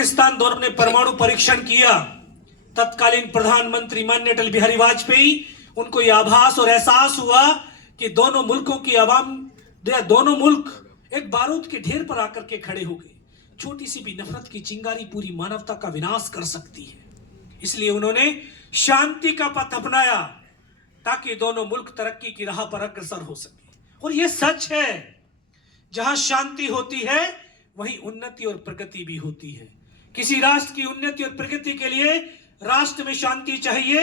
पाकिस्तान दोनों ने परमाणु परीक्षण किया, तत्कालीन प्रधानमंत्री माननीय अटल बिहारी वाजपेयी, उनको यह आभास और एहसास हुआ कि दोनों मुल्कों की आवाम, दोनों मुल्क एक बारूद के ढेर पर आकर के खड़े हो गए। छोटी सी भी नफरत की चिंगारी पूरी मानवता का विनाश कर सकती है। इसलिए उन्होंने शांति का पथ अपनाया ताकि दोनों मुल्क तरक्की की राह पर अग्रसर हो सके। और यह सच है, जहां शांति होती है वहीं उन्नति और प्रगति भी होती है। किसी राष्ट्र की उन्नति और प्रगति के लिए राष्ट्र में शांति चाहिए,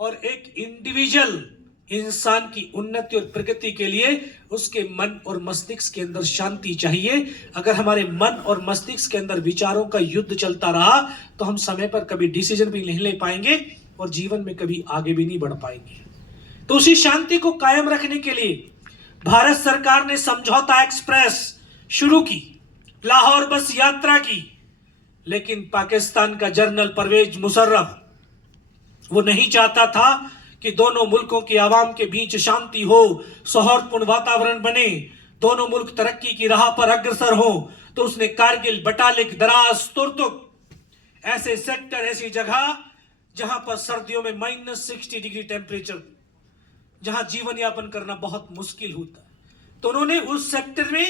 और एक इंडिविजुअल इंसान की उन्नति और प्रगति के लिए उसके मन और मस्तिष्क के अंदर शांति चाहिए। अगर हमारे मन और मस्तिष्क के अंदर विचारों का युद्ध चलता रहा तो हम समय पर कभी डिसीजन भी नहीं ले पाएंगे और जीवन में कभी आगे भी नहीं बढ़ पाएंगे। तो उसी शांति को कायम रखने के लिए भारत सरकार ने समझौता एक्सप्रेस शुरू की, लाहौर बस यात्रा की। लेकिन पाकिस्तान का जनरल परवेज मुशर्रफ वो नहीं चाहता था कि दोनों मुल्कों की आवाम के बीच शांति हो, सौहार्दपूर्ण वातावरण बने, दोनों मुल्क तरक्की की राह पर अग्रसर हो। तो उसने कारगिल, बटालिक, दराज, तुर्तुक ऐसे सेक्टर, ऐसी जगह जहां पर सर्दियों में -60 डिग्री टेम्परेचर, जहां जीवन यापन करना बहुत मुश्किल होता है, तो उन्होंने उस सेक्टर में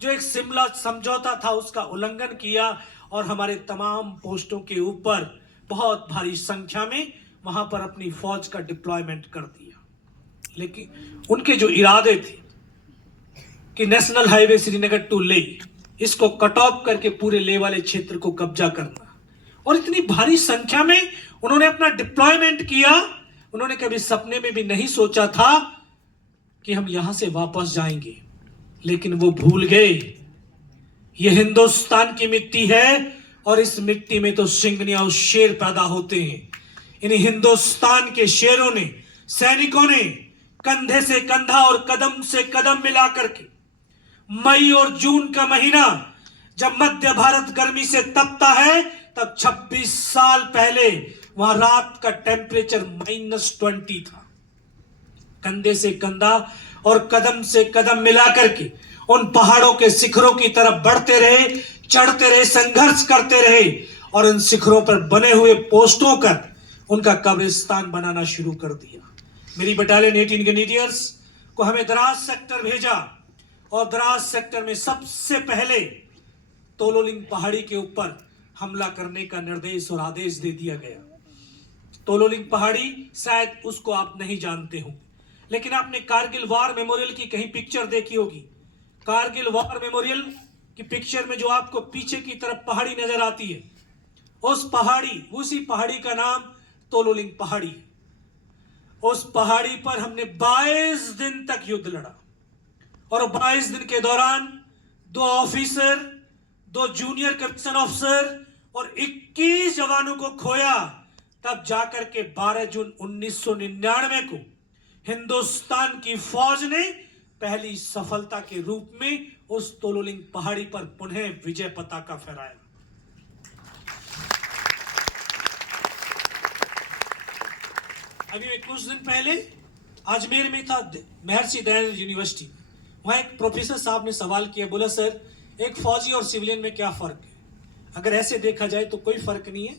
जो एक शिमला समझौता था उसका उल्लंघन किया और हमारे तमाम पोस्टों के ऊपर बहुत भारी संख्या में वहां पर अपनी फौज का डिप्लॉयमेंट कर दिया। लेकिन उनके जो इरादे थे कि नेशनल हाईवे श्रीनगर टू ले, इसको कट ऑफ करके पूरे ले वाले क्षेत्र को कब्जा करना, और इतनी भारी संख्या में उन्होंने अपना डिप्लॉयमेंट किया। उन्होंने कभी सपने में भी नहीं सोचा था कि हम यहां से वापस जाएंगे, लेकिन वो भूल गए यह हिंदुस्तान की मिट्टी है और इस मिट्टी में तो सिंगनिया और शेर पैदा होते हैं। इन हिंदुस्तान के शेरों ने, सैनिकों ने कंधे से कंधा और कदम से कदम मिलाकर के मई और जून का महीना जब मध्य भारत गर्मी से तपता है, तब 26 साल पहले वहां रात का टेम्परेचर -20 था। कंधे से कंधा और कदम से कदम मिलाकर के उन पहाड़ों के शिखरों की तरफ बढ़ते रहे, चढ़ते रहे, संघर्ष करते रहे, और उन शिखरों पर बने हुए पोस्टों का उनका कब्रिस्तान बनाना शुरू कर दिया। मेरी बटालियन 18 ग्रेनेडियर्स को हमें द्रास सेक्टर भेजा, और द्रास सेक्टर में सबसे पहले तोलोलिंग पहाड़ी के ऊपर हमला करने का निर्देश और आदेश दे दिया गया। तोलोलिंग पहाड़ी, शायद उसको आप नहीं जानते हो, लेकिन आपने कारगिल वॉर मेमोरियल की कहीं पिक्चर देखी होगी। कारगिल वॉर मेमोरियल की पिक्चर में जो आपको पीछे की तरफ पहाड़ी नजर आती है, उसी पहाड़ी का नाम तोलोलिंग पहाड़ी। उस पहाड़ी पर हमने 22 दिन तक युद्ध लड़ा, और 22 दिन के दौरान 2 ऑफिसर, 2 जूनियर कमीशन ऑफिसर और 21 जवानों को खोया। तब जाकर के 12 जून 1999 को हिंदुस्तान की फौज ने पहली सफलता के रूप में उस तोलोलिंग पहाड़ी पर पुनः विजय पताका फहराया। अभी मैं कुछ दिन पहले अजमेर में था, महर्षि दयानंद यूनिवर्सिटी। वहां एक प्रोफेसर साहब ने सवाल किया, बोला सर एक फौजी और सिविलियन में क्या फर्क है? अगर ऐसे देखा जाए तो कोई फर्क नहीं है,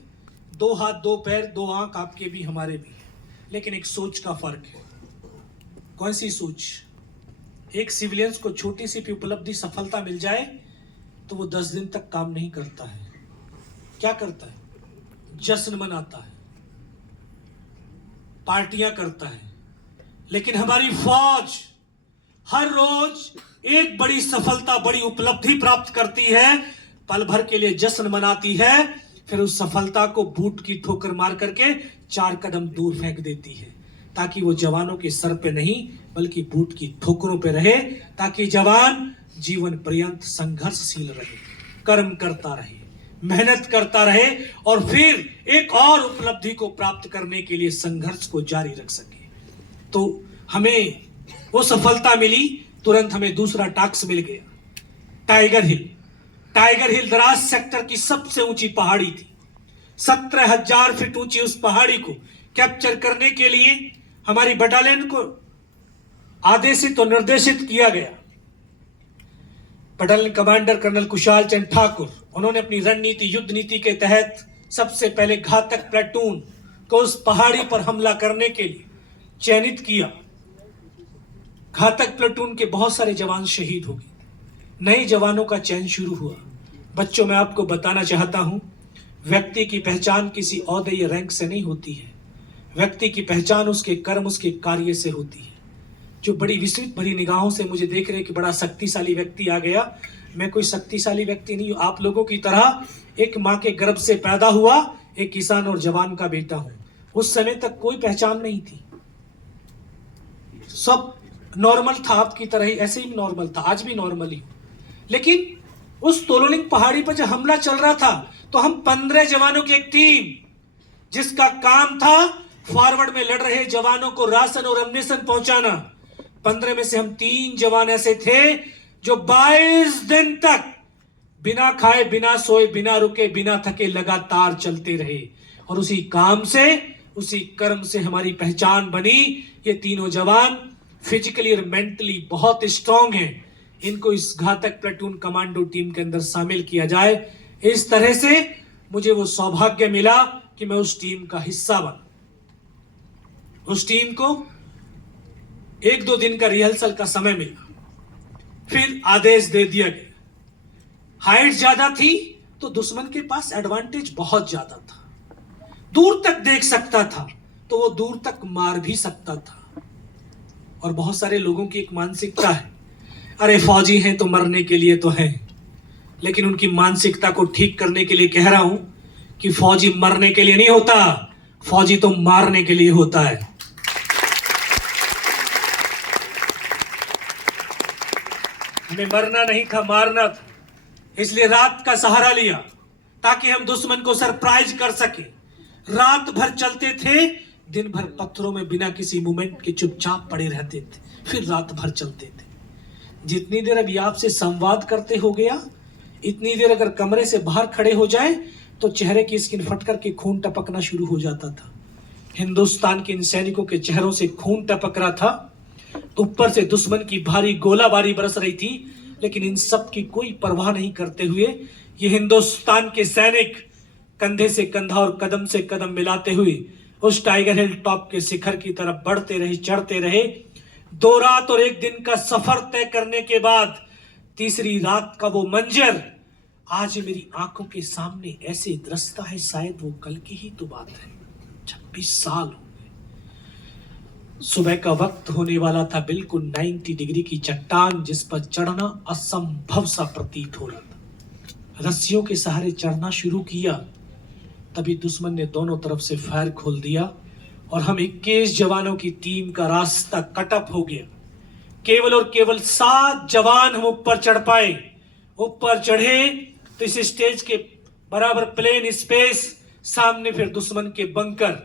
2 हाथ 2 पैर 2 आंख आपके भी हमारे भी है, लेकिन एक सोच का फर्क है। कौन सी सोच? एक सिविलियंस को छोटी सी भी उपलब्धि, सफलता मिल जाए तो वो 10 दिन तक काम नहीं करता है। क्या करता है? जश्न मनाता है, पार्टियां करता है। लेकिन हमारी फौज हर रोज एक बड़ी सफलता, बड़ी उपलब्धि प्राप्त करती है, पल भर के लिए जश्न मनाती है, फिर उस सफलता को बूट की ठोकर मार करके 4 कदम दूर फेंक देती है, ताकि वो जवानों के सर पे नहीं बल्कि बूट की ठोकरों पे रहे, ताकि जवान जीवन पर्यंत संघर्षशील रहे, कर्म करता रहे, मेहनत करता रहे, और फिर एक और उपलब्धि को प्राप्त करने के लिए संघर्ष को जारी रख सके। तो हमें वो सफलता मिली, तुरंत हमें दूसरा टास्क मिल गया, टाइगर हिल। टाइगर हिल द्रास सेक्टर की सबसे ऊंची पहाड़ी थी। 17,000 फीट ऊंची उस पहाड़ी को कैप्चर करने के लिए हमारी बटालियन को आदेशित और निर्देशित किया गया। Battalion commander colonel Kushal Chand Thakur उन्होंने अपनी रणनीति युद्ध नीति के तहत सबसे पहले घातक प्लेटून को उस पहाड़ी पर हमला करने के लिए चयनित किया। घातक प्लेटून के बहुत सारे जवान शहीद हो गए, नए जवानों का चयन शुरू हुआ। बच्चों, मैं आपको बताना चाहता हूं, व्यक्ति की पहचान किसी औहदे या रैंक से नहीं होती है। व्यक्ति की पहचान उसके कर्म, उसके कार्य से होती है। जो बड़ी विस्तृत भरी निगाहों से मुझे देख रहे कि बड़ा शक्तिशाली व्यक्ति आ गया, मैं कोई शक्तिशाली व्यक्ति नहीं हूं। आप लोगों की तरह एक माँ के गर्भ से पैदा हुआ एक किसान और जवान का बेटा हूं। उस समय तक कोई पहचान नहीं थी, सब नॉर्मल था, आपकी तरह ही ऐसे ही नॉर्मल था, आज भी नॉर्मल ही। लेकिन उस तोलोलिंग पहाड़ी पर जब हमला चल रहा था तो हम 15 जवानों की एक टीम, जिसका काम था फॉरवर्ड में लड़ रहे जवानों को राशन और अम्नेशन पहुंचाना, 15 में से हम 3 जवान ऐसे थे जो 22 दिन तक बिना खाए, बिना सोए, बिना रुके, बिना थके लगातार चलते रहे। और उसी काम से, उसी कर्म से हमारी पहचान बनी। ये तीनों जवान फिजिकली और मेंटली बहुत स्ट्रांग हैं। इनको इस घातक प्लेटून कमांडो टीम के अंदर शामिल किया जाए। इस तरह से मुझे वो सौभाग्य मिला कि मैं उस टीम का हिस्सा बना। उस टीम को 1-2 दिन का रिहर्सल का समय मिला, फिर आदेश दे दिया गया। हाइट ज्यादा थी तो दुश्मन के पास एडवांटेज बहुत ज्यादा था, दूर तक देख सकता था तो वो दूर तक मार भी सकता था। और बहुत सारे लोगों की एक मानसिकता है, अरे फौजी हैं तो मरने के लिए तो हैं। लेकिन उनकी मानसिकता को ठीक करने के लिए कह रहा हूं कि फौजी मरने के लिए नहीं होता, फौजी तो मारने के लिए होता है। हमें मरना नहीं था, मारना था। इसलिए रात का सहारा लिया ताकि हम दुश्मन को सरप्राइज कर सके। रात भर चलते थे, दिन भर पत्थरों में बिना किसी मूवमेंट के चुपचाप पड़े रहते थे, फिर रात भर चलते थे। जितनी देर अभी आपसे संवाद करते हो गया, इतनी देर अगर कमरे से बाहर खड़े हो जाए तो चेहरे की स्किन फट करके खून टपकना शुरू हो जाता था। हिंदुस्तान के इन सैनिकों के चेहरों से खून टपक रहा था, ऊपर से दुश्मन की भारी गोलाबारी बरस रही थी। लेकिन इन सब की कोई परवाह नहीं करते हुए ये हिंदुस्तान के सैनिक कंधे से कंधा और कदम से कदम मिलाते हुए उस टाइगर हिल टॉप के शिखर की तरफ बढ़ते रहे, चढ़ते रहे। 2 रात और 1 दिन का सफर तय करने के बाद तीसरी रात का वो मंजर आज मेरी आंखों के सामने ऐसे दृश्यता है, शायद वो कल की ही तो बात है। 26 साल हो गए। सुबह का वक्त होने वाला था, बिल्कुल 90 डिग्री की चट्टान जिस पर चढ़ना असंभव सा प्रतीत हो रहा था। रस्सियों के सहारे चढ़ना शुरू किया, तभी दुश्मन ने दोनों तरफ से फायर खोल दिया और हम 21 जवानों की टीम का रास्ता कटअप हो गया। केवल और केवल 7 जवान हम ऊपर चढ़ पाए। ऊपर चढ़े तो इस स्टेज के बराबर प्लेन स्पेस, सामने फिर दुश्मन के बंकर।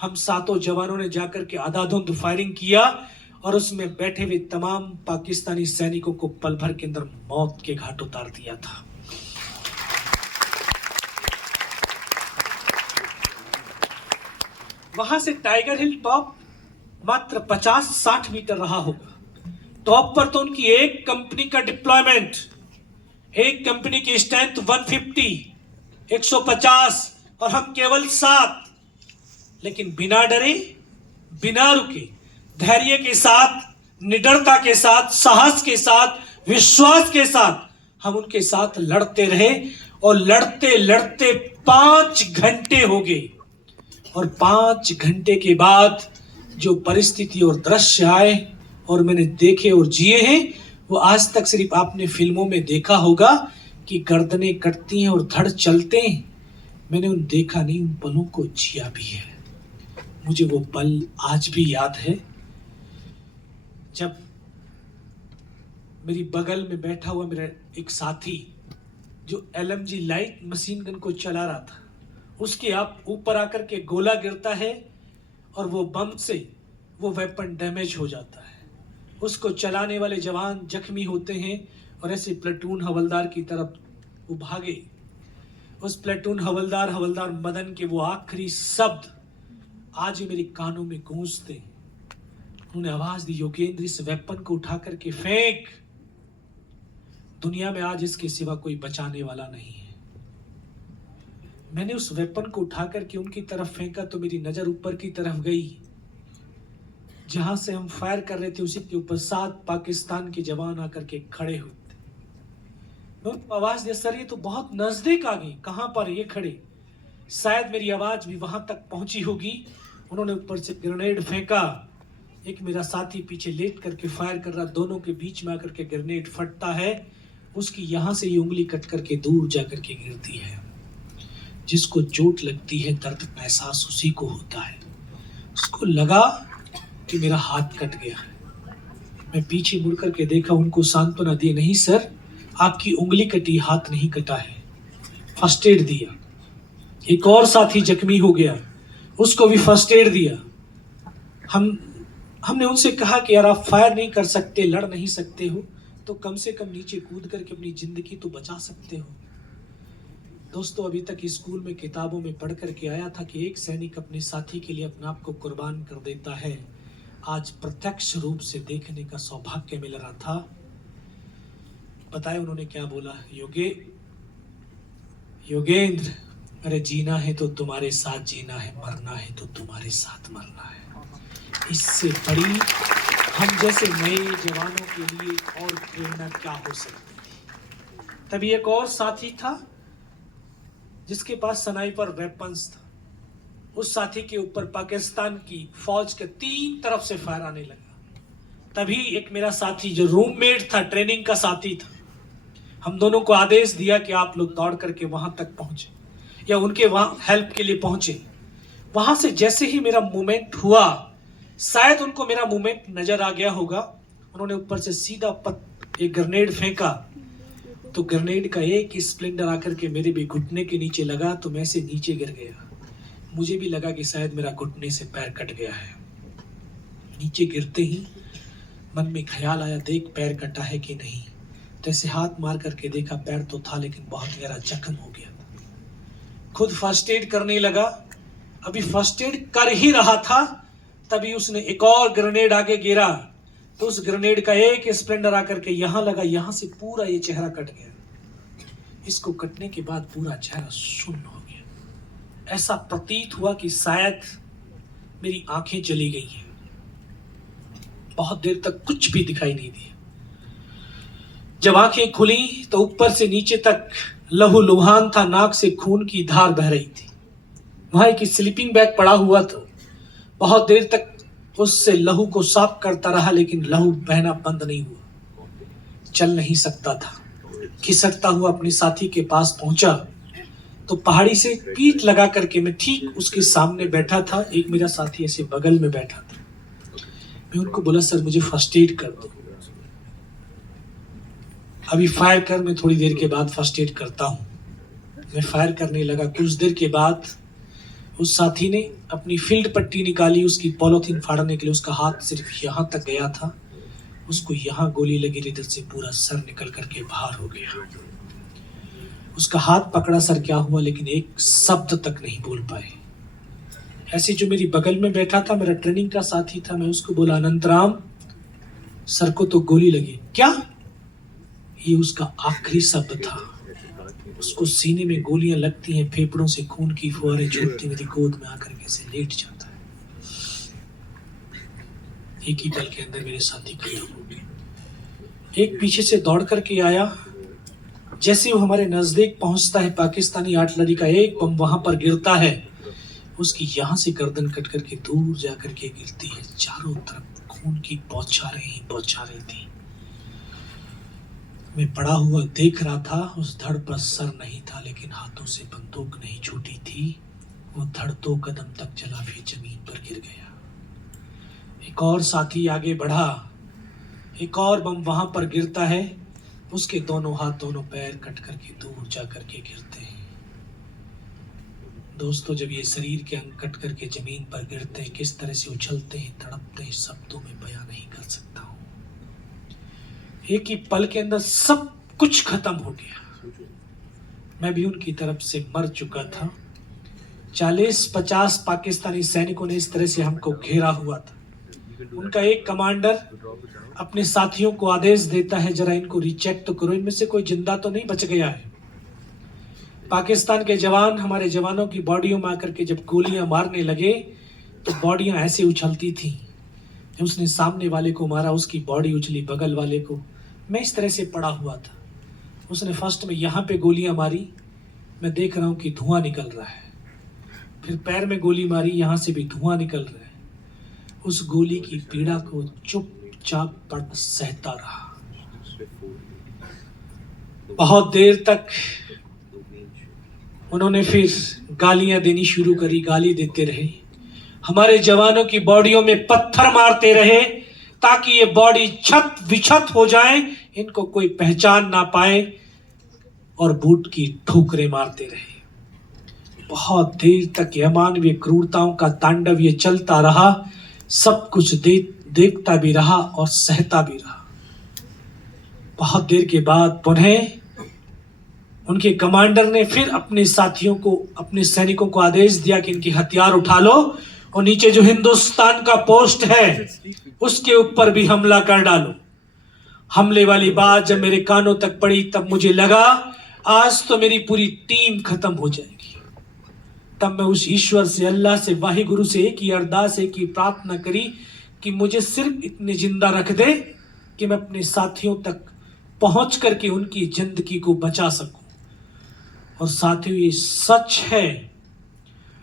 हम 7 जवानों ने जाकर के आधाधुंध फायरिंग किया और उसमें बैठे हुए तमाम पाकिस्तानी सैनिकों को पल भर के अंदर मौत के घाट उतार दिया था। वहां से टाइगर हिल टॉप मात्र 50-60 मीटर रहा होगा। टॉप पर तो उनकी एक कंपनी का डिप्लॉयमेंट, एक कंपनी की स्ट्रेंथ 150, 150 और हम केवल 7। लेकिन बिना डरे, बिना रुके, धैर्य के साथ, निडरता के साथ, साहस के साथ, विश्वास के साथ हम उनके साथ लड़ते रहे और लड़ते लड़ते 5 घंटे हो गए। और 5 घंटे के बाद जो परिस्थिति और दृश्य आए और मैंने देखे और जिए हैं, वो आज तक सिर्फ आपने फिल्मों में देखा होगा कि गर्दनें कटती हैं और धड़ चलते हैं। मैंने उन देखा नहीं, उन पलों को जिया भी है। मुझे वो पल आज भी याद है जब मेरी बगल में बैठा हुआ मेरा एक साथी जो LMG लाइट मशीन गन को चला रहा था, उसके आप ऊपर आकर के गोला गिरता है और वो बम से वो वेपन डैमेज हो जाता है। उसको चलाने वाले जवान जख्मी होते हैं और ऐसे प्लेटून हवलदार की तरफ वो भागे। उस प्लेटून हवलदार मदन के वो आखिरी शब्द आज मेरे कानों में गूंजते हैं। उन्होंने आवाज दी, योगेंद्र इस वेपन को उठा करके फेंक, दुनिया में आज इसके सिवा कोई बचाने वाला नहीं है। मैंने उस वेपन को उठा करके उनकी तरफ फेंका तो मेरी नजर ऊपर की तरफ गई, जहां से हम फायर कर रहे थे उसी के ऊपर 7 पाकिस्तान के जवान आकर के खड़े हुए थे। मैं उनको आवाज दिया, सर ये तो बहुत नजदीक आ गई, कहां पर ये खड़े? शायद मेरी आवाज भी वहां तक पहुंची होगी। उन्होंने ऊपर से ग्रेनेड फेंका, एक मेरा साथी पीछे लेट करके फायर कर रहा, दोनों के बीच में आकर के ग्रेनेड फटता है, उसकी यहां से ये उंगली कट करके दूर जाकर के गिरती है। जिसको चोट लगती है दर्द का एहसास उसी को होता है। उसको लगा कि मेरा हाथ कट गया है। मैं पीछे मुड़ करके देखा, उनको सांत्वना दी, नहीं सर आपकी उंगली कटी, हाथ नहीं कटा है। फर्स्ट एड दिया। एक और साथी जख्मी हो गया, उसको भी फर्स्ट एड दिया। हमने उनसे कहा कि यार आप फायर नहीं कर सकते, लड़ नहीं सकते हो, तो कम से कम नीचे कूद करके अपनी जिंदगी तो बचा सकते हो। दोस्तों, अभी तक स्कूल में किताबों में पढ़ करके आया था कि एक सैनिक अपने साथी के लिए अपने आप को कुर्बान कर देता है। आज प्रत्यक्ष रूप से देखने का सौभाग्य मिल रहा था। बताए उन्होंने क्या बोला, योगेंद्र अरे जीना है तो तुम्हारे साथ जीना है, मरना है तो तुम्हारे साथ मरना है। इससे बड़ी हम जैसे नए जवानों के लिए और प्रेरणा क्या हो सकती थी। तभी एक और साथी था जिसके पास स्नाइपर वेपन्स था। उस साथी के ऊपर पाकिस्तान की फौज के 3 तरफ से फायर आने लगा। तभी एक मेरा साथी जो रूममेट था, ट्रेनिंग का साथी था, हम दोनों को आदेश दिया कि आप लोग दौड़ करके वहां तक पहुंचे या उनके वहां हेल्प के लिए पहुंचे। वहां से जैसे ही मेरा मूवमेंट हुआ, शायद उनको मेरा मूवमेंट नजर आ गया होगा, उन्होंने ऊपर से सीधा एक ग्रेनेड फेंका, तो ग्रेनेड का एक स्प्लिंटर आकर के मेरे भी घुटने के नीचे लगा, तो मैं से नीचे गिर गया। मुझे भी लगा कि शायद मेरा घुटने से पैर कट गया है। नीचे गिरते ही मन में ख्याल आया, देख पैर कटा है कि नहीं। तो ऐसे हाथ मार करके देखा, पैर तो था लेकिन बहुत गहरा जख्म हो गया। खुद फर्स्ट एड करने लगा। अभी फर्स्ट एड कर ही रहा था, तभी उसने एक और ग्रेनेड आगे गिरा, तो उस ग्रेनेड का एक स्प्लेंडर आकर के यहां लगा, यहां से पूरा ये चेहरा कट गया। इसको कटने के बाद पूरा चेहरा शून्य हो गया। ऐसा प्रतीत हुआ कि शायद मेरी आंखें चली गई हैं। बहुत देर तक कुछ भी दिखाई नहीं दिया। जब आंखें खुली तो ऊपर से नीचे तक लहू लुहान था, नाक से खून की धार बह रही थी। वहां एक स्लीपिंग बैग पड़ा हुआ था। बहुत देर तक उससे लहू को साफ करता रहा, लेकिन लहू बहना बंद नहीं हुआ। चल नहीं सकता था। खिसकता हुआ अपने साथी के पास पहुंचा तो पहाड़ी से पीठ लगा करके मैं ठीक उसके सामने बैठा था। एक मेरा साथी ऐसे बगल में बैठा था। मैं उनको बोला, सर मुझे फर्स्ट एड कर दो। अभी फायर कर, मैं थोड़ी देर के बाद फर्स्ट एड करता हूं। मैं फायर करने लगा। कुछ देर के बाद उस साथी ने अपनी फील्ड पट्टी निकाली, उसकी पॉलिथीन फाड़ने के लिए। उसका हाथ सिर्फ यहां तक गया था, उसको यहां गोली लगी, इधर से पूरा सर निकल करके बाहर हो गया। उसका हाथ पकड़ा, सर क्या हुआ, लेकिन एक शब्द तक नहीं बोल पाए। ऐसे जो मेरी बगल में बैठा था, मेरा ट्रेनिंग का साथी था, मैं उसको बोला, अनंतराम सर को तो गोली लगी। क्या? ये उसका आखिरी शब्द था। उसको सीने में गोलियां लगती हैं, फेफड़ों से खून की फुहारें छूटती, मेरी गोद में आकर के से लेट जाता है। एक ही पल के अंदर मेरे साथी खत्म हो गए। एक पीछे से दौड़ करके आया। जैसे वो हमारे नजदीक पहुंचता है, पाकिस्तानी आर्टिलरी का एक बम वहां पर गिरता है। उसकी यहां से गर्दन कट करके दूर जाकर के गिरती है। चारों तरफ खून की बौछारें थी। मैं पड़ा हुआ देख रहा था। उस धड़ पर सर नहीं था, लेकिन हाथों से बंदूक नहीं छूटी थी। वो धड़ 2 कदम तक चला, फिर जमीन पर गिर गया। एक और साथी आगे बढ़ा। एक और बम वहां पर गिरता है। उसके दोनों हाथ दोनों पैर कट करके दूर जा करके गिरते हैं। दोस्तों, जब ये शरीर के अंग कट करके जमीन पर गिरते हैं, किस तरह से उछलते हैं, तड़पते हैं, शब्दों में बयां नहीं कर सकता हूं। एक ही पल के अंदर सब कुछ खत्म हो गया। मैं भी उनकी तरफ से मर चुका था। 40-50 पाकिस्तानी सैनिकों ने इस तरह से हमको घेरा हुआ था। उनका एक कमांडर अपने साथियों को आदेश देता है, जरा इनको रिचेक तो करो, इनमें से कोई जिंदा तो नहीं बच गया है। पाकिस्तान के जवान हमारे जवानों की बॉडियों में आकर के जब गोलियां मारने लगे तो बॉडियां ऐसे उछलती थी। जब उसने सामने वाले को मारा उसकी बॉडी उछली बगल वाले को। मैं इस तरह से पड़ा हुआ था। उसने फर्स्ट में यहाँ पे गोलियां मारी, मैं देख रहा हूँ कि धुआं निकल रहा है। फिर पैर में गोली मारी, यहाँ से भी धुआं निकल रहा है। उस गोली की पीड़ा को चुपचाप पड़ सहता रहा। बहुत देर तक उन्होंने फिर गालियां देनी शुरू करी, गाली देते रहे। हमारे जवानों की बॉडियों में पत्थर मारते रहे ताकि ये बॉडी छत विछत हो जाए, इनको कोई पहचान ना पाए, और बूट की ठोकरें मारते रहे। बहुत देर तक अमानवीय क्रूरताओं का तांडव ये चलता रहा। सब कुछ देखता भी रहा और सहता भी रहा। बहुत देर के बाद पुनः उनके कमांडर ने फिर अपने साथियों को, अपने सैनिकों को आदेश दिया कि इनके हथियार उठा लो और नीचे जो हिंदुस्तान का पोस्ट है उसके ऊपर भी हमला कर डालो। हमले वाली बात जब मेरे कानों तक पड़ी तब मुझे लगा आज तो मेरी पूरी टीम खत्म हो जाएगी। तब मैं उस ईश्वर से, अल्लाह से, वाहिगुरु से एक ही अरदास, एक ही प्रार्थना करी कि मुझे सिर्फ इतने जिंदा रख दे कि मैं अपने साथियों तक पहुंच करके उनकी जिंदगी को बचा सकूं। और साथियों ये सच है,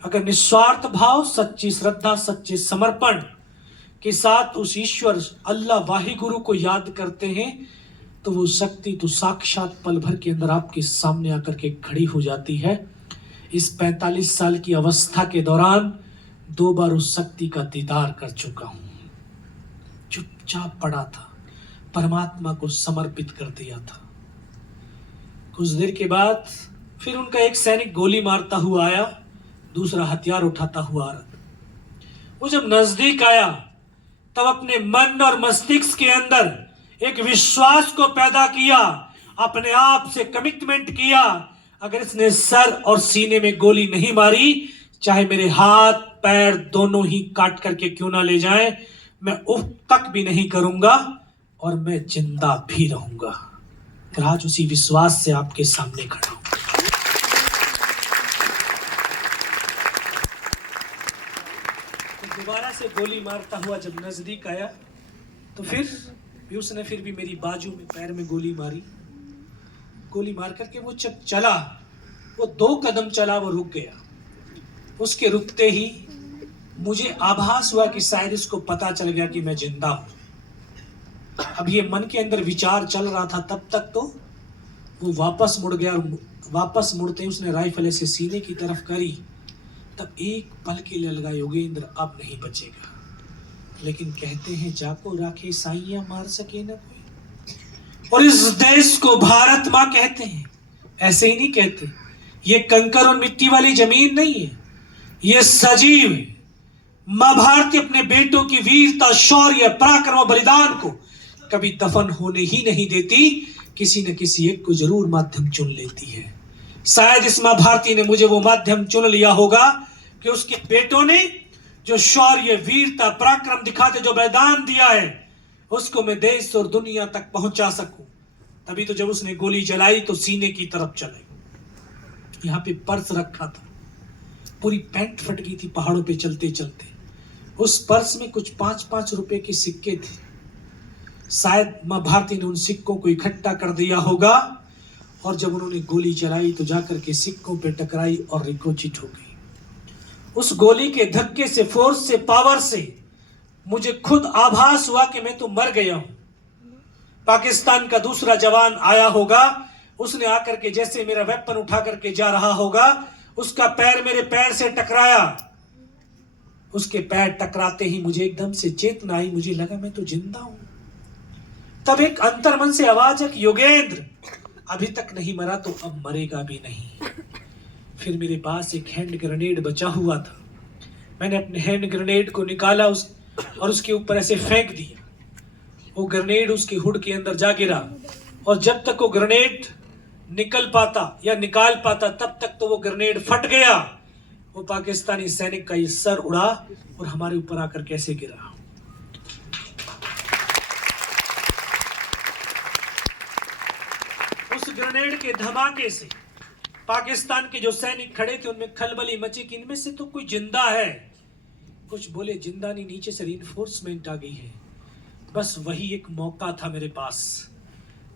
अगर निस्वार्थ भाव, सच्ची श्रद्धा, सच्चे समर्पण के साथ उस ईश्वर अल्लाह वाहिगुरु को याद करते हैं तो वो शक्ति तो साक्षात पल भर के अंदर आपके सामने आकर के खड़ी हो जाती है। इस 45 साल की अवस्था के दौरान 2 बार उस शक्ति का दीदार कर चुका हूं। चुपचाप पड़ा था, परमात्मा को समर्पित कर दिया था। कुछ देर के बाद फिर उनका एक सैनिक गोली मारता हुआ आया, दूसरा हथियार उठाता हुआ आ रहा। वो जब नजदीक आया तब अपने मन और मस्तिष्क के अंदर एक विश्वास को पैदा किया, अपने आप से कमिटमेंट किया, अगर इसने सर और सीने में गोली नहीं मारी, चाहे मेरे हाथ पैर दोनों ही काट करके क्यों ना ले जाएं, मैं उफ तक भी नहीं करूंगा और मैं जिंदा भी रहूंगा। आज उसी विश्वास से आपके सामने खड़ा हूं। तो दोबारा से गोली मारता हुआ जब नजदीक आया तो फिर भी उसने फिर भी मेरी बाजू में, पैर में गोली मारी। गोली मार करके वो चला, वो 2 कदम चला, वो रुक गया। उसके रुकते ही मुझे आभास हुआ कि शायद इसको पता चल गया कि मैं जिंदा हूं। अब ये मन के अंदर विचार चल रहा था तब तक तो वो वापस मुड़ गया, और वापस मुड़ते ही उसने राइफल ऐसे सीने की तरफ करी। तब एक पल के लिए लगा योगेंद्र अब नहीं बचेगा। लेकिन कहते हैं जाको राखे साइयां मार सके न कोई, और इस देश को भारत मां कहते हैं। ऐसे ही नहीं कहते, ये कंकर और मिट्टी वाली जमीन नहीं है, ये सजीव है। मां भारती अपने बेटों की वीरता, शौर्य, पराक्रम और बलिदान को कभी दफन होने ही नहीं देती। किसी न किसी एक को जरूर माध्यम चुन लेती है। शायद इस मां भारती ने मुझे वो माध्यम चुन लिया होगा कि उसके बेटों ने जो शौर्य, वीरता, पराक्रम दिखाते, जो बलिदान दिया है, उसको मैं देश और दुनिया तक पहुंचा सकूं। तभी तो जब उसने गोली चलाई तो सीने की तरफ चलाई। यहाँ पे पर्स रखा था, पूरी पैंट फट गई थी पहाड़ों पे चलते चलते। उस पर्स में कुछ 5-5 रुपए के सिक्के थे। शायद मां भारती ने उन सिक्कों को इकट्ठा कर दिया होगा, और जब उन्होंने गोली चलाई तो जाकर के सिक्कों पे टकराई और रिकोचित हो गई। उस गोली के धक्के से, फोर्स से, पावर से मुझे खुद आभास हुआ कि मैं तो मर गया हूं। पाकिस्तान का दूसरा जवान आया होगा, उसने आकर के जैसे मेरा वेपन उठा करके जा रहा होगा, उसका पैर मेरे पैर से टकराया। उसके पैर टकराते ही मुझे एकदम से चेतना आई, मुझे लगा मैं तो जिंदा हूं। तब एक अंतर्मन से आवाज है कि योगेंद्र अभी तक नहीं मरा तो अब मरेगा भी नहीं। फिर मेरे पास एक हैंड ग्रेनेड बचा हुआ था। मैंने अपने हैंड ग्रेनेड को निकाला और उसके ऊपर ऐसे फेंक दिया। वो ग्रेनेड उसके हुड के अंदर जा गिरा, और जब तक वो ग्रेनेड निकल पाता या निकाल पाता तब तक तो वो ग्रेनेड फट गया। वो पाकिस्तानी सैनिक का ये सर उड़ा और हमारे ऊपर आकर कैसे गिरा। उस ग्रेनेड के धमाके से पाकिस्तान के जो सैनिक खड़े थे उनमें खलबली मची कि इनमें से तो कोई जिंदा है। कुछ बोले जिंदा नहीं, नीचे से रीइंफोर्समेंट आ गई है। बस वही एक मौका था मेरे पास।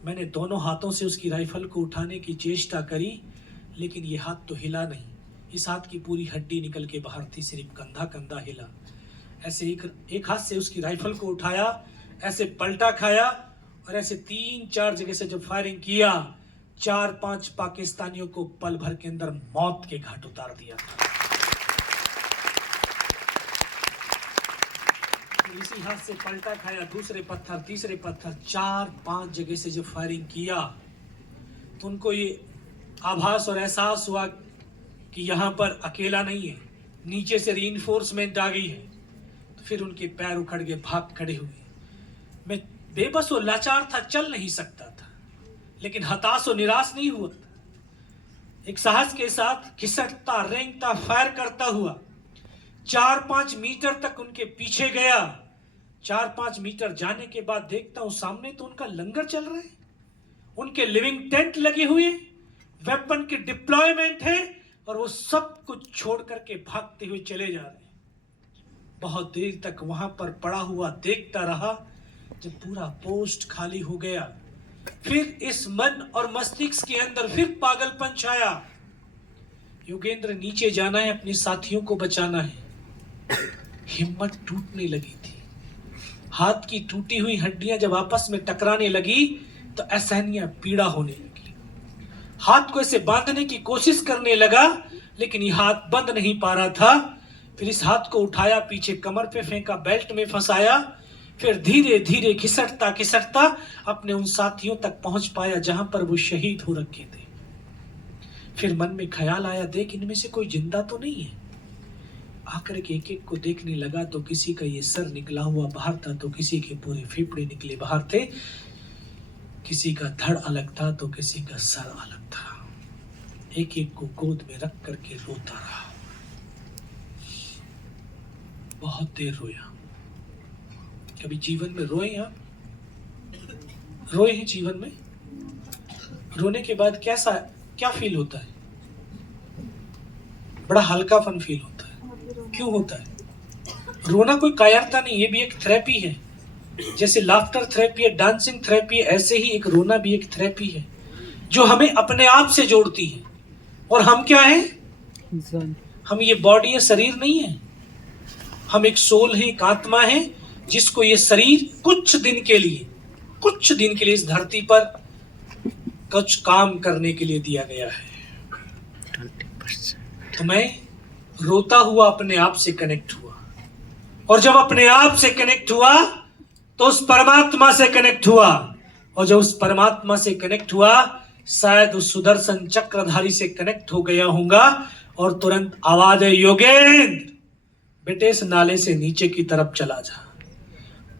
मैंने दोनों हाथों से उसकी राइफल को उठाने की चेष्टा करी, लेकिन ये हाथ तो हिला नहीं। इस हाथ की पूरी हड्डी निकल के बाहर थी, सिर्फ कंधा कंधा हिला। ऐसे एक हाथ से उसकी राइफल को उठाया, ऐसे पलटा खाया और ऐसे 3-4 जगह से जब फायरिंग किया, 4-5 पाकिस्तानियों को पल भर के अंदर मौत के घाट उतार दिया था। इसी हाथ से पलटा खाया, दूसरे पत्थर, तीसरे पत्थर, 4-5 जगह से जब फायरिंग किया तो उनको ये आभास और एहसास हुआ कि यहाँ पर अकेला नहीं है, नीचे से रीइंफोर्समेंट आ गई है। तो फिर उनके पैर उखड़ के भाग खड़े हुए। मैं बेबस और लाचार था, चल नहीं सकता था, लेकिन हताश और निराश नहीं हुआ। एक साहस के साथ खिसकता, रेंगता, फायर करता हुआ 4-5 मीटर तक उनके पीछे गया। 4-5 मीटर जाने के बाद देखता हूं सामने तो उनका लंगर चल रहा है, उनके लिविंग टेंट लगे हुए, वेपन की डिप्लॉयमेंट है और वो सब कुछ छोड़ करके भागते हुए चले जा रहे हैं। बहुत देर तक वहां पर पड़ा हुआ देखता रहा। जब पूरा पोस्ट खाली हो गया, फिर इस मन और मस्तिष्क के अंदर फिर पागलपन छाया। योगेंद्र, नीचे जाना है, अपने साथियों को बचाना है। हिम्मत टूटने लगी थी। हाथ की टूटी हुई हड्डियां जब आपस में टकराने लगी तो असहनीय पीड़ा होने लगी। हाथ को ऐसे बांधने की कोशिश करने लगा, लेकिन ये हाथ बंद नहीं पा रहा था। फिर इस हाथ को उठाया, पीछे कमर पे फेंका, बेल्ट में फंसाया। फिर धीरे धीरे खिसकता खिसकता अपने उन साथियों तक पहुंच पाया जहां पर वो शहीद हो रखे थे। फिर मन में ख्याल आया, देख इनमें से कोई जिंदा तो नहीं है। आकर के एक एक को देखने लगा तो किसी का ये सर निकला हुआ बाहर था, तो किसी के पूरे फेफड़े निकले बाहर थे, किसी का धड़ अलग था तो किसी का सर अलग था। एक एक को गोद में रख करके रोता रहा। बहुत देर रोया। कभी जीवन में रोए आप? रोए हैं जीवन में? रोने के बाद क्या फील होता है? बड़ा हल्कापन फील होता है। क्यों होता है? रोना कोई कायरता नहीं, ये भी एक थेरेपी है। जैसे लाफ्टर थेरेपी है, डांसिंग थेरेपी है, ऐसे ही एक रोना भी एक थेरेपी है जो हमें अपने आप से जोड़ती है। और हम क्या है? हम ये बॉडी या शरीर नहीं है, हम एक सोल है, एक आत्मा है, जिसको ये शरीर कुछ दिन के लिए इस धरती पर कुछ काम करने के लिए दिया गया है। 20%। तो मैं रोता हुआ अपने आप से कनेक्ट हुआ, और जब अपने आप से कनेक्ट हुआ तो उस परमात्मा से कनेक्ट हुआ, और जब उस परमात्मा से कनेक्ट हुआ शायद उस सुदर्शन चक्रधारी से कनेक्ट हो गया होऊंगा, और तुरंत आवाज है, योगेंद्र बेटे इस नाले से नीचे की तरफ चला जा।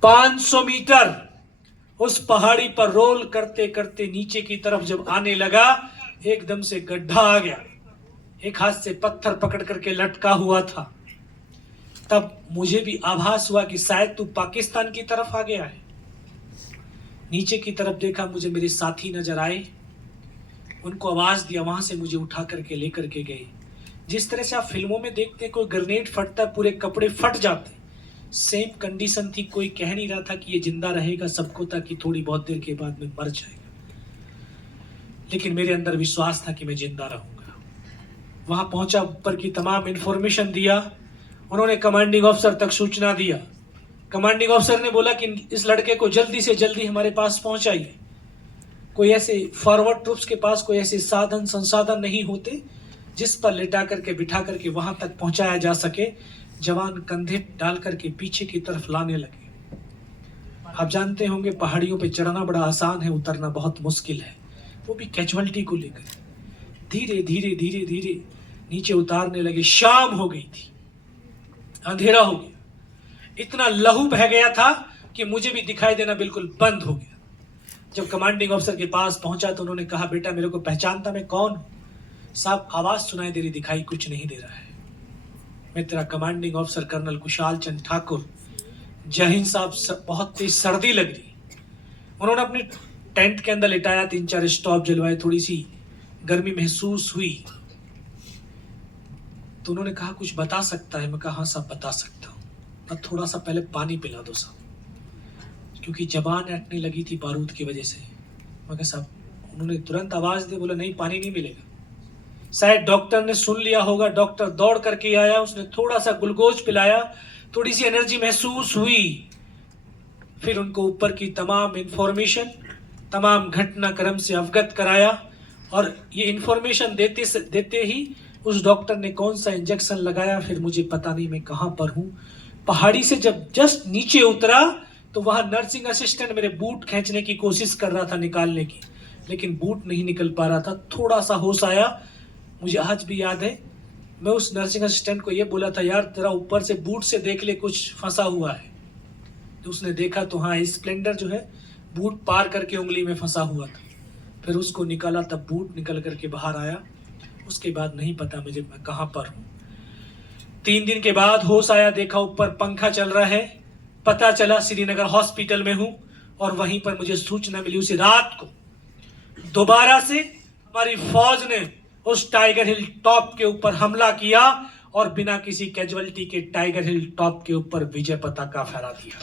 500 मीटर उस पहाड़ी पर रोल करते करते नीचे की तरफ जब आने लगा, एकदम से गड्ढा आ गया। एक हाथ से पत्थर पकड़ करके लटका हुआ था। तब मुझे भी आभास हुआ कि शायद तू पाकिस्तान की तरफ आ गया है। नीचे की तरफ देखा, मुझे मेरे साथी नजर आए, उनको आवाज दिया, वहां से मुझे उठा करके लेकर के गए। जिस तरह से आप फिल्मों में देखते हैं, कोई ग्रेनेड फटता है, पूरे कपड़े फट जाते, सेम कंडीशन थी। कोई कह नहीं रहा था कि ये जिंदा रहेगा, सबको था कि थोड़ी बहुत देर के बाद में मर जाएगा, लेकिन मेरे अंदर विश्वास था कि मैं जिंदा रहूंगा। वहां पहुंचा, ऊपर की तमाम इंफॉर्मेशन दिया, उन्होंने कमांडिंग ऑफिसर तक सूचना दिया। कमांडिंग ऑफिसर ने बोला कि इस लड़के को जल्दी से जल्दी हमारे पास पहुंचाइए। कोई ऐसे फॉरवर्ड ट्रूप्स के पास कोई ऐसे साधन संसाधन नहीं होते जिस पर लिटा करके बिठा करके वहां तक पहुंचाया जा सके। जवान कंधे डाल करके पीछे की तरफ लाने लगे। आप जानते होंगे पहाड़ियों पे चढ़ना बड़ा आसान है, उतरना बहुत मुश्किल है, वो भी कैजुअलिटी को लेकर। धीरे धीरे धीरे धीरे नीचे उतारने लगे। शाम हो गई थी, अंधेरा हो गया, इतना लहू बह गया था कि मुझे भी दिखाई देना बिल्कुल बंद हो गया। जब कमांडिंग ऑफिसर के पास पहुंचा तो उन्होंने कहा, बेटा मेरे को पहचानता मैं कौन हूं? साहब आवाज सुनाई दे रही, दिखाई कुछ नहीं दे रहा है। मैं तेरा commanding officer colonel Kushal Chand Thakur. जय हिंद साहब। बहुत तेज सर्दी लग रही। उन्होंने अपने टेंट के अंदर लिटाया, 3-4 स्टॉप जलवाए, थोड़ी सी गर्मी महसूस हुई तो उन्होंने कहा कुछ बता सकता है? मैं कहा हाँ सब बता सकता हूँ, अब थोड़ा सा पहले पानी पिला दो साहब, क्योंकि जबान अटने लगी थी बारूद की वजह से। मैं कहा साहब, उन्होंने तुरंत आवाज दी, बोला नहीं पानी नहीं मिलेगा। शायद डॉक्टर ने सुन लिया होगा, डॉक्टर दौड़ करके आया, उसने थोड़ा सा ग्लूकोज पिलाया, थोड़ी सी एनर्जी महसूस हुई। फिर उनको ऊपर की तमाम इंफॉर्मेशन, तमाम घटनाक्रम से अवगत कराया और ये इंफॉर्मेशन देते ही उस डॉक्टर ने कौन सा इंजेक्शन लगाया, फिर मुझे पता नहीं मैं कहाँ पर हूँ। पहाड़ी से जब जस्ट नीचे उतरा तो वहाँ नर्सिंग असिस्टेंट मेरे बूट खींचने की कोशिश कर रहा था निकालने की, लेकिन बूट नहीं निकल पा रहा था। थोड़ा सा होश आया, मुझे आज भी याद है, मैं उस नर्सिंग असिस्टेंट को ये बोला था यार तेरा ऊपर से बूट से देख ले कुछ फंसा हुआ है। तो उसने देखा तो हाँ स्प्लेंडर जो है बूट पार करके उंगली में फंसा हुआ था। फिर उसको निकाला, तब बूट निकल करके बाहर आया। उसके बाद नहीं पता मुझे मैं कहाँ पर हूँ। 3 दिन के बाद होश आया, देखा ऊपर पंखा चल रहा है, पता चला श्रीनगर हॉस्पिटल में हूँ। और वहीं पर मुझे सूचना मिली उसी रात को दोबारा से हमारी फौज ने उस टाइगर हिल टॉप के ऊपर हमला किया और बिना किसी कैजुअलिटी के टाइगर हिल टॉप के ऊपर विजय पताका फहरा दिया।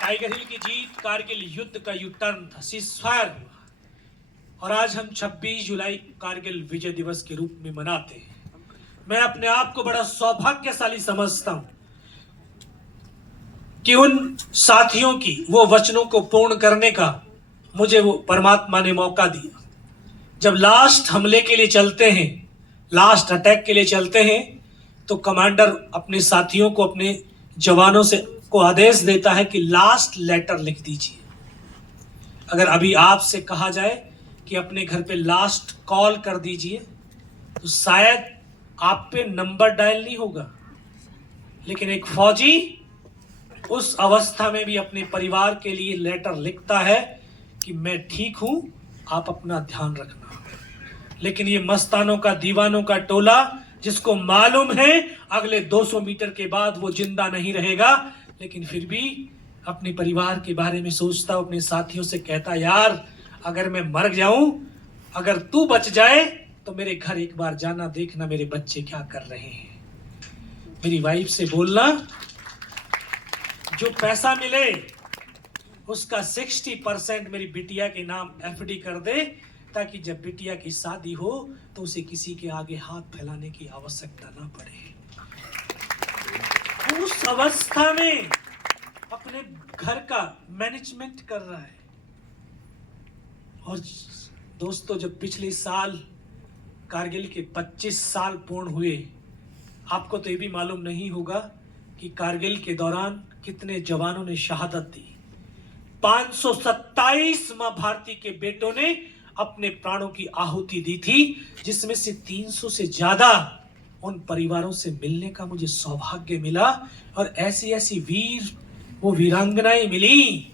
टाइगर हिल की जीत कारगिल युद्ध का यू टर्न था, सीज़फायर हुआ, और आज हम 26 जुलाई कारगिल विजय दिवस के रूप में मनाते हैं। मैं अपने आप को बड़ा सौभाग्यशाली समझता हूं कि उन साथियों की वो वचनों को पूर्ण करने का मुझे वो परमात्मा ने मौका दिया। जब लास्ट हमले के लिए चलते हैं, लास्ट अटैक के लिए चलते हैं, तो कमांडर अपने साथियों को, अपने जवानों से को आदेश देता है कि लास्ट लेटर लिख दीजिए। अगर अभी आपसे कहा जाए कि अपने घर पे लास्ट कॉल कर दीजिए तो शायद आप पे नंबर डायल नहीं होगा, लेकिन एक फौजी उस अवस्था में भी अपने परिवार के लिए लेटर लिखता है कि मैं ठीक हूं, आप अपना ध्यान रखना। लेकिन ये मस्तानों का, दीवानों का टोला, जिसको मालूम है अगले 200 मीटर के बाद वो जिंदा नहीं रहेगा, लेकिन फिर भी अपने परिवार के बारे में सोचता, अपने साथियों से कहता यार अगर मैं मर जाऊं, अगर तू बच जाए तो मेरे घर एक बार जाना, देखना मेरे बच्चे क्या कर रहे हैं। मेरी वाइफ से बोलना जो पैसा मिले उसका 60% मेरी बिटिया के नाम एफडी कर दे, ताकि जब बिटिया की शादी हो तो उसे किसी के आगे हाथ फैलाने की आवश्यकता ना पड़े। उस अवस्था में अपने घर का मैनेजमेंट कर रहा है। और दोस्तों, जब पिछले साल कारगिल के 25 साल पूर्ण हुए, आपको तो ये भी मालूम नहीं होगा कि कारगिल के दौरान कितने जवानों ने शहादत दी। 527 मां भारती के बेटों ने अपने प्राणों की आहुति दी थी, जिसमें से 300 से ज्यादा उन परिवारों से मिलने का मुझे सौभाग्य मिला। और ऐसी ऐसी वीर, वो वीरांगनाएं मिली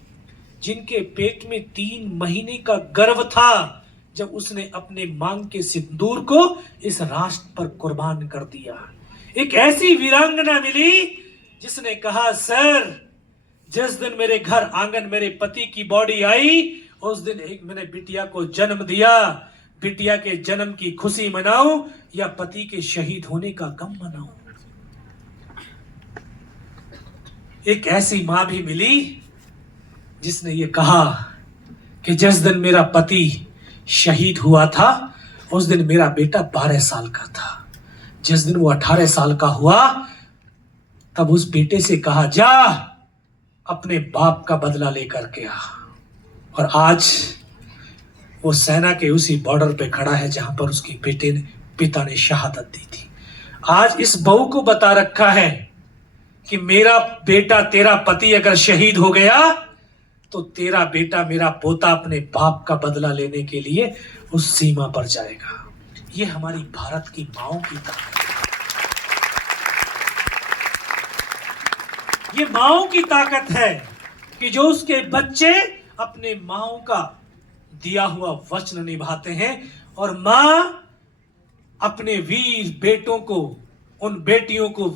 जिनके पेट में 3 महीने का गर्भ था जब उसने अपने मांग के सिंदूर को इस राष्ट्र पर कुर्बान कर दिया। एक ऐसी वीरांगना मिली जिसने कहा सर, जिस दिन मेरे घर आंगन मेरे पति की बॉडी आई, उस दिन एक मैंने बिटिया को जन्म दिया। बिटिया के जन्म की खुशी मनाऊं या पति के शहीद होने का गम मनाऊं। एक ऐसी मां भी मिली जिसने ये कहा कि जिस दिन मेरा पति शहीद हुआ था उस दिन मेरा बेटा 12 साल का था। जिस दिन वो 18 साल का हुआ तब उस बेटे से कहा जा अपने बाप का बदला लेकर के आ। और आज वो सेना के उसी बॉर्डर पे खड़ा है जहां पर उसके पिता ने शहादत दी थी। आज इस बहू को बता रखा है कि मेरा बेटा, तेरा पति अगर शहीद हो गया तो तेरा बेटा, मेरा पोता अपने बाप का बदला लेने के लिए उस सीमा पर जाएगा। ये हमारी भारत की माओं की ताकत है। ये माओं की ताकत है कि जो उसके बच्चे अपने माओं का दिया हुआ वचन निभाते हैं। और मां अपने वीर बेटों को, उन बेटियों को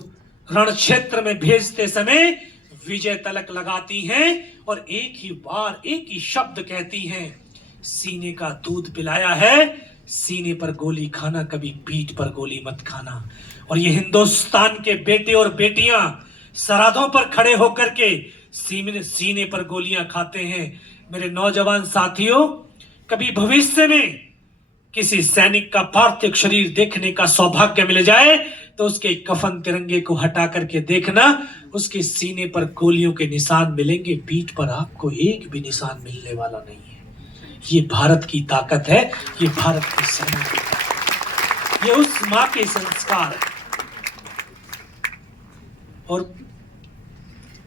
रण क्षेत्र में भेजते समय विजय तलक लगाती हैं और एक ही बार एक ही शब्द कहती हैं, सीने का दूध पिलाया है, सीने पर गोली खाना, कभी पीठ पर गोली मत खाना। और ये हिंदुस्तान के बेटे और बेटियां सरहदों पर खड़े होकर के सीने पर गोलियां खाते हैं। मेरे नौजवान साथियों, कभी भविष्य में किसी सैनिक का पार्थिव शरीर देखने का सौभाग्य मिल जाए तो उसके कफन तिरंगे को हटा करके देखना, उसके सीने पर गोलियों के निशान मिलेंगे, पीठ पर आपको एक भी निशान मिलने वाला नहीं है। ये भारत की ताकत है, ये भारत की सेना की ताकत, ये उस मां के संस्कार है। और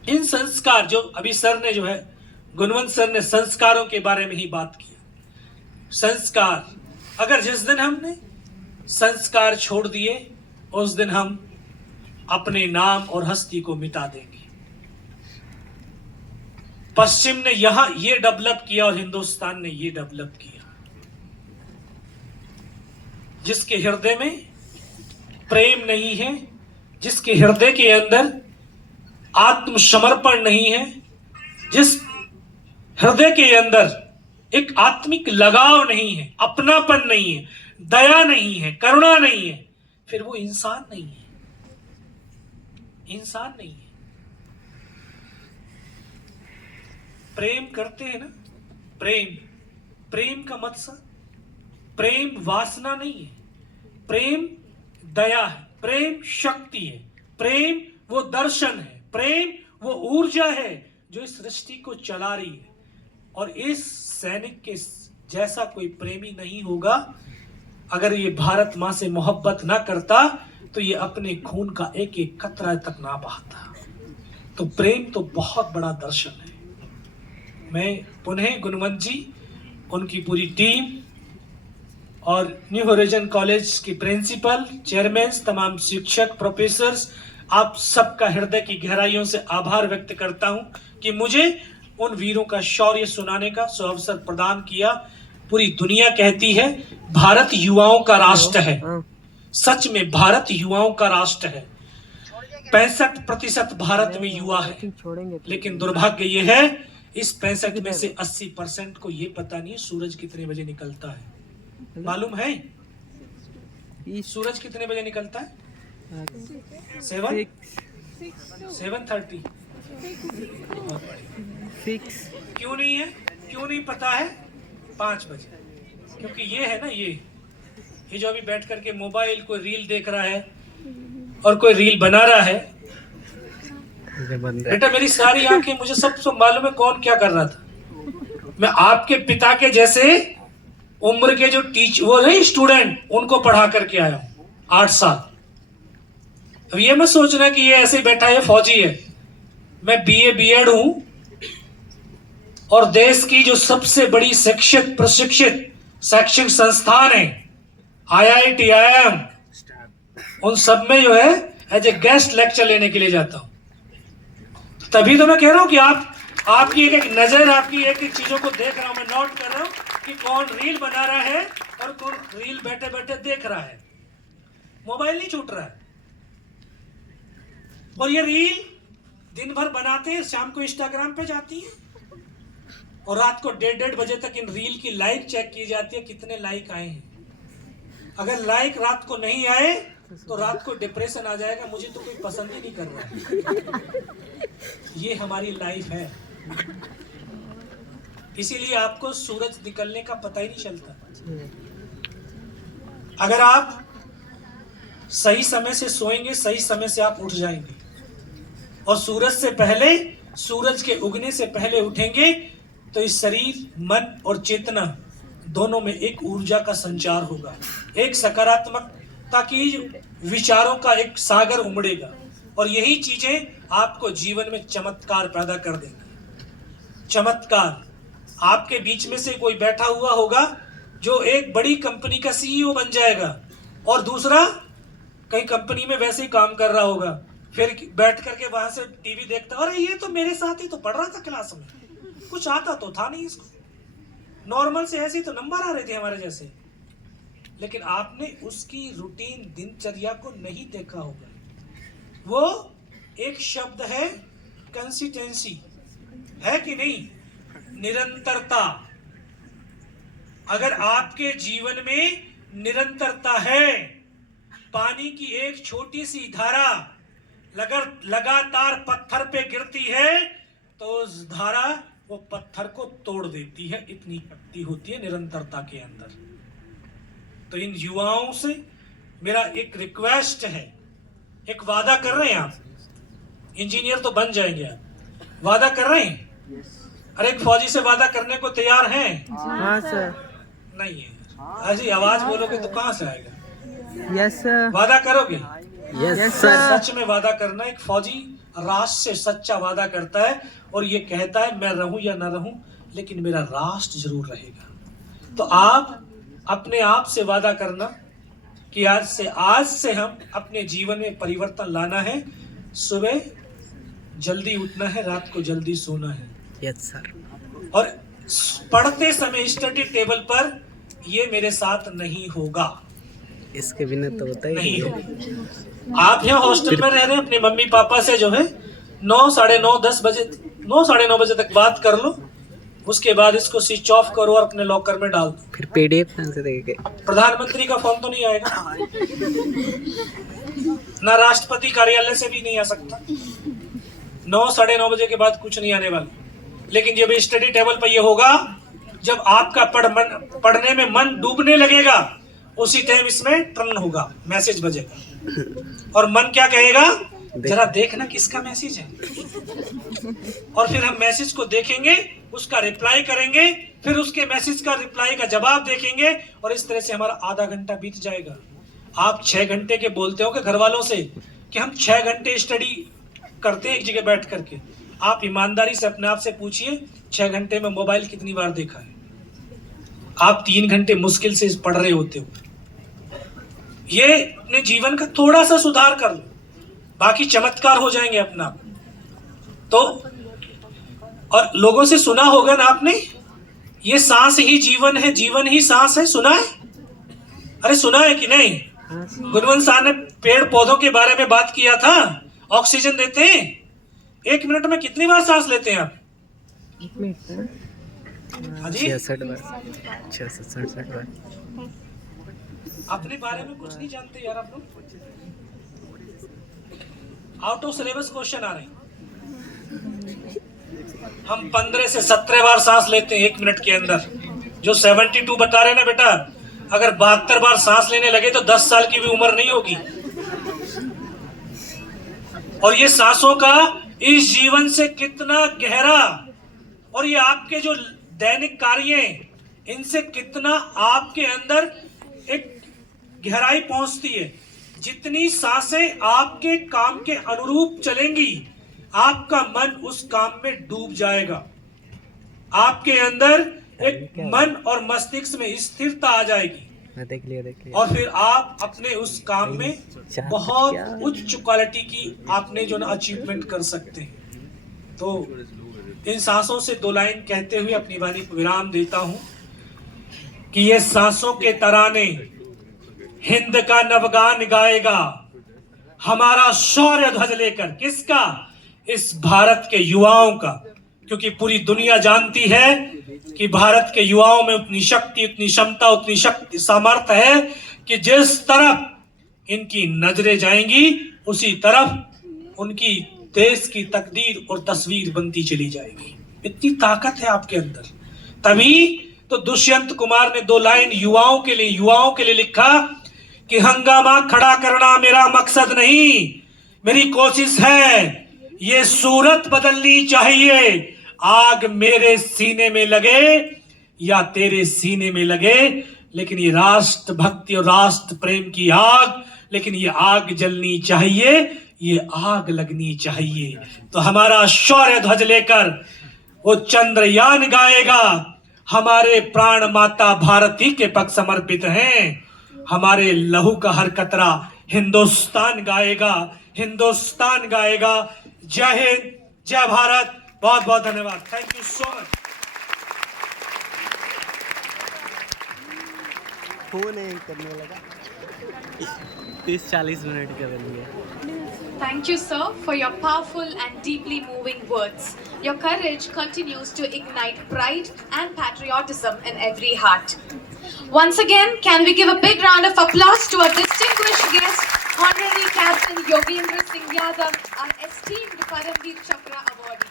इन संस्कार जो अभी सर ने जो है, गुणवंत सर ने संस्कारों के बारे में ही बात की। संस्कार, अगर जिस दिन हमने संस्कार छोड़ दिए उस दिन हम अपने नाम और हस्ती को मिटा देंगे। पश्चिम ने यहां ये डेवलप किया और हिंदुस्तान ने ये डेवलप किया। जिसके हृदय में प्रेम नहीं है, जिसके हृदय के अंदर आत्मसमर्पण नहीं है, जिस हृदय के अंदर एक आत्मिक लगाव नहीं है, अपनापन नहीं है, दया नहीं है, करुणा नहीं है, फिर वो इंसान नहीं है, इंसान नहीं है। प्रेम करते हैं ना, प्रेम, प्रेम का मकसद, प्रेम वासना नहीं है, प्रेम दया है, प्रेम शक्ति है, प्रेम वो दर्शन है, प्रेम वो ऊर्जा है जो इस सृष्टि को चला रही है। और इस सैनिक के जैसा कोई प्रेमी नहीं होगा। अगर ये भारत मां से मोहब्बत ना करता तो ये अपने खून का एक एक कतरा तक ना बहाता। तो प्रेम तो बहुत बड़ा दर्शन है। मैं पुनः गुणवंत जी, उनकी पूरी टीम और न्यू होराइजन कॉलेज की प्रिंसिपल, चेयरमैन, तमाम शिक्षक, प्रोफेसर्स, आप सबका हृदय की गहराइयों से आभार व्यक्त करता हूं कि मुझे उन वीरों का शौर्य सुनाने का अवसर प्रदान किया। पूरी दुनिया कहती है भारत युवाओं का राष्ट्र है। सच में भारत युवाओं का राष्ट्र है। 65% भारत में युवा है, लेकिन दुर्भाग्य ये है इस 65 में से 80% को ये पता नहीं सूरज कितने बजे निकलता है। मालूम है सूरज कितने बजे निकलता है? 7:30। क्यों नहीं है? क्यों नहीं पता है? 5 बजे। क्योंकि ये है ना, ये जो अभी बैठ करके मोबाइल कोई रील देख रहा है और कोई रील बना रहा है। बेटा मेरी सारी आंखें, मुझे सब मालूम है कौन क्या कर रहा था। मैं आपके पिता के जैसे उम्र के जो वो नहीं स्टूडेंट, उनको पढ़ा करके आया हूं 8 साल। अब ये मत सोचना कि ये ऐसे बैठा है फौजी है। मैं BA B.Ed हूं और देश की जो सबसे बड़ी शिक्षित प्रशिक्षित शैक्षिक संस्थान है IIT IIM, उन सब में जो है एज ए गेस्ट लेक्चर लेने के लिए जाता हूं। तभी तो मैं कह रहा हूं कि आपकी एक नजर, आपकी एक एक चीजों को देख रहा हूं, मैं नोट कर रहा हूं कि कौन रील बना रहा है और कौन रील बैठे बैठे देख रहा है। मोबाइल नहीं छूट रहा है। और ये रील दिन भर बनाते हैं, शाम को इंस्टाग्राम पे जाती है और रात को 1:30 बजे तक इन रील की लाइक चेक की जाती है, कितने लाइक आए हैं। अगर लाइक रात को नहीं आए तो रात को डिप्रेशन आ जाएगा, मुझे तो कोई पसंद ही नहीं कर रहा। ये हमारी लाइफ है। इसीलिए आपको सूरज निकलने का पता ही नहीं चलता। अगर आप सही समय से सोएंगे, सही समय से आप उठ जाएंगे और सूरज से पहले, सूरज के उगने से पहले उठेंगे तो इस शरीर, मन और चेतना दोनों में एक ऊर्जा का संचार होगा, एक सकारात्मकता की विचारों का एक सागर उमड़ेगा और यही चीजें आपको जीवन में चमत्कार पैदा कर देंगी। चमत्कार, आपके बीच में से कोई बैठा हुआ होगा जो एक बड़ी कंपनी का CEO बन जाएगा और दूसरा कहीं कंपनी में वैसे ही काम कर रहा होगा, फिर बैठ करके वहां से टीवी देखता, अरे ये तो मेरे साथ ही तो पढ़ रहा था क्लास में, कुछ आता तो था नहीं इसको, नॉर्मल से ऐसे ही तो नंबर आ रहे थे हमारे जैसे। लेकिन आपने उसकी रूटीन दिनचर्या को नहीं देखा होगा। वो एक शब्द है कंसिस्टेंसी है कि नहीं, निरंतरता। अगर आपके जीवन में निरंतरता है, पानी की एक छोटी सी धारा लगातार पत्थर पे गिरती है तो उस धारा वो पत्थर को तोड़ देती है, इतनी शक्ति होती है निरंतरता के अंदर। तो इन युवाओं से मेरा एक रिक्वेस्ट है, एक वादा कर रहे हैं आप, इंजीनियर तो बन जाएंगे आप, वादा कर रहे हैं? अरे एक फौजी से वादा करने को तैयार हैं? हाँ सर। नहीं है, ऐसी आवाज बोलोगे तो कहां से आएगा? Yes sir. वादा करोगे? Yes sir. सच में वादा करना। एक फौजी राष्ट्र से सच्चा वादा करता है और ये कहता है मैं रहूं या ना रहूं लेकिन मेरा राष्ट्र जरूर रहेगा। तो आप अपने आप से वादा करना कि आज से हम अपने जीवन में परिवर्तन लाना है। सुबह जल्दी उठना है, रात को जल्दी सोना है। Yes sir. और पढ़ते समय स्टडी टेबल पर ये मेरे साथ नहीं होगा, इसके बिना तो होता ही नहीं होगा। आप यहाँ हॉस्टल में रह रहे हैं, अपने मम्मी पापा से जो है 9, साढ़े 9, 10 बजे 9, साढ़े 9 बजे तक बात कर लो, उसके बाद इसको स्विच ऑफ करो और अपने लॉकर में डाल दो। फिर पीडीएफ कहाँ से देंगे? प्रधानमंत्री का फोन तो नहीं आएगा ना, राष्ट्रपति कार्यालय से भी नहीं आ सकता। 9, साढ़े 9 बजे के बाद कुछ नहीं आने वाला। लेकिन जब स्टडी टेबल पर ये होगा, जब आपका पढ़ने में मन डूबने लगेगा, उसी टाइम इसमें टर्न होगा, मैसेज बजेगा और मन क्या कहेगा, जरा देखना किसका मैसेज है। और फिर हम मैसेज को देखेंगे, उसका रिप्लाई करेंगे, फिर उसके मैसेज का रिप्लाई का जवाब देखेंगे और इस तरह से हमारा आधा घंटा बीत जाएगा। आप 6 घंटे के बोलते हो कि घर वालों से कि हम 6 घंटे स्टडी करते हैं एक जगह बैठ करके। आप ईमानदारी से अपने आप से पूछिए 6 घंटे में मोबाइल कितनी बार देखा है? आप 3 घंटे मुश्किल से पढ़ रहे होते हो। ये अपने जीवन का थोड़ा सा सुधार कर लो, बाकी चमत्कार हो जाएंगे अपना। तो और लोगों से सुना होगा ना आपने, ये सांस ही जीवन है, जीवन ही सांस है, सुना है? अरे सुना है कि नहीं? गुणवंत साहब ने पेड़ पौधों के बारे में बात किया था, ऑक्सीजन देते हैं। 1 मिनट में कितनी बार सांस लेते हैं आप? 1 मिनट 66 बार। अपने बारे में कुछ नहीं जानते यार आप लोग। आउट ऑफ सिलेबस क्वेश्चन आ रहे हैं। हम 15 से 17 बार सांस लेते हैं 1 मिनट के अंदर। जो 72 बता रहे ना बेटा, अगर 72 बार सांस लेने लगे तो 10 साल की भी उम्र नहीं होगी। और ये सांसों का इस जीवन से कितना गहरा, और ये आपके जो दैनिक कार्य इनसे कितना आपके अंदर एक गहराई पहुंचती है। जितनी सांसें आपके काम के अनुरूप चलेंगी, आपका मन उस काम में डूब जाएगा। आपके अंदर एक मन और मस्तिष्क में स्थिरता आ जाएगी। देख लिया। और फिर आप अपने उस काम में बहुत उच्च क्वालिटी की आपने जो ना अचीवमेंट कर सकते हैं। तो इन सांसों से 2 लाइन कहते हुए अपनी वाणी को विराम देता हूं कि ये सांसों के तराने हिंद का नवगान गाएगा, हमारा शौर्य ध्वज लेकर। किसका? इस भारत के युवाओं का। क्योंकि पूरी दुनिया जानती है कि भारत के युवाओं में उतनी शक्ति, उतनी क्षमता, उतनी शक्ति सामर्थ्य है कि जिस तरफ इनकी नजरें जाएंगी उसी तरफ उनकी देश की तकदीर और तस्वीर बनती चली जाएगी। इतनी ताकत है आपके अंदर। तभी तो दुष्यंत कुमार ने 2 लाइन युवाओं के लिए लिखा कि हंगामा खड़ा करना मेरा मकसद नहीं, मेरी कोशिश है ये सूरत बदलनी चाहिए। आग मेरे सीने में लगे या तेरे सीने में लगे, लेकिन ये राष्ट्र भक्ति और राष्ट्र प्रेम की आग, लेकिन ये आग जलनी चाहिए, ये आग लगनी चाहिए। तो हमारा शौर्य ध्वज लेकर वो चंद्रयान गाएगा। हमारे प्राण माता भारती के पक्ष समर्पित हैं। हमारे लहू का हर कतरा हिंदुस्तान गाएगा, हिंदुस्तान गाएगा। जय हिंद, जय भारत। बहुत बहुत धन्यवाद। Thank you so much. Phone करने लगा 30-40 मिनट का बन गया। Thank you, sir, for your powerful and deeply moving words. Your courage continues to ignite pride and patriotism in every heart. Once again, can we give a big round of applause to our distinguished guest, Honorary Captain Yogendra Singh Yadav, our esteemed Paramveer Chakra awardee.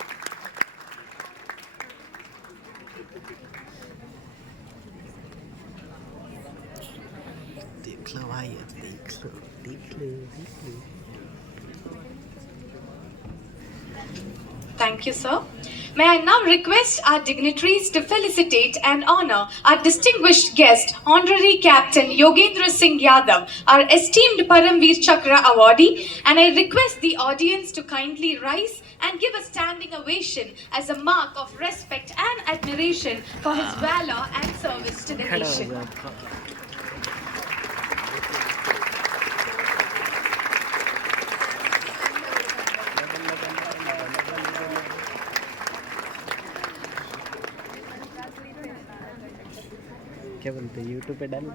देख लो भाई, देख लो, देख लो, देख लो। Thank you, sir. May I now request our dignitaries to felicitate and honor our distinguished guest, Honorary Captain Yogendra Singh Yadav, our esteemed Paramveer Chakra awardee, and I request the audience to kindly rise and give a standing ovation as a mark of respect and admiration for his valor and service to the खड़ा हो nation. जा। क्या बोलते हैं, YouTube पे डाल।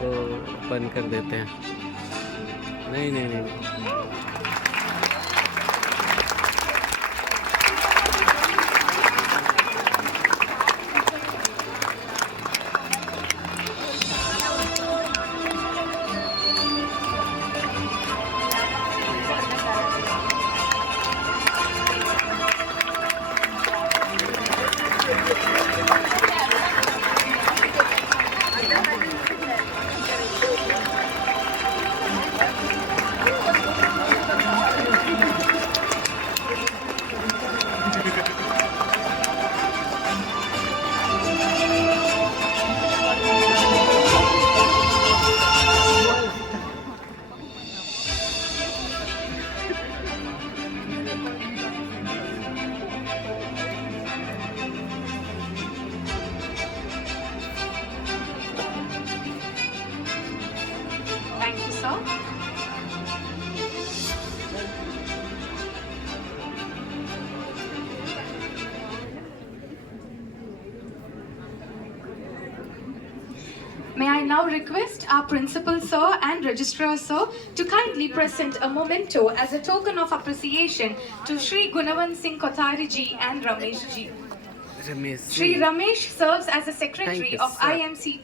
तो बंद कर देते हैं। नहीं नहीं नहीं, Thank you, sir. May I now request our principal sir and registrar sir to kindly present a memento as a token of appreciation to Shri Gunawant Singh Kothari ji and Ramesh ji. Ramesh Shri ji. Ramesh serves as a Thank secretary you, of sir. IMC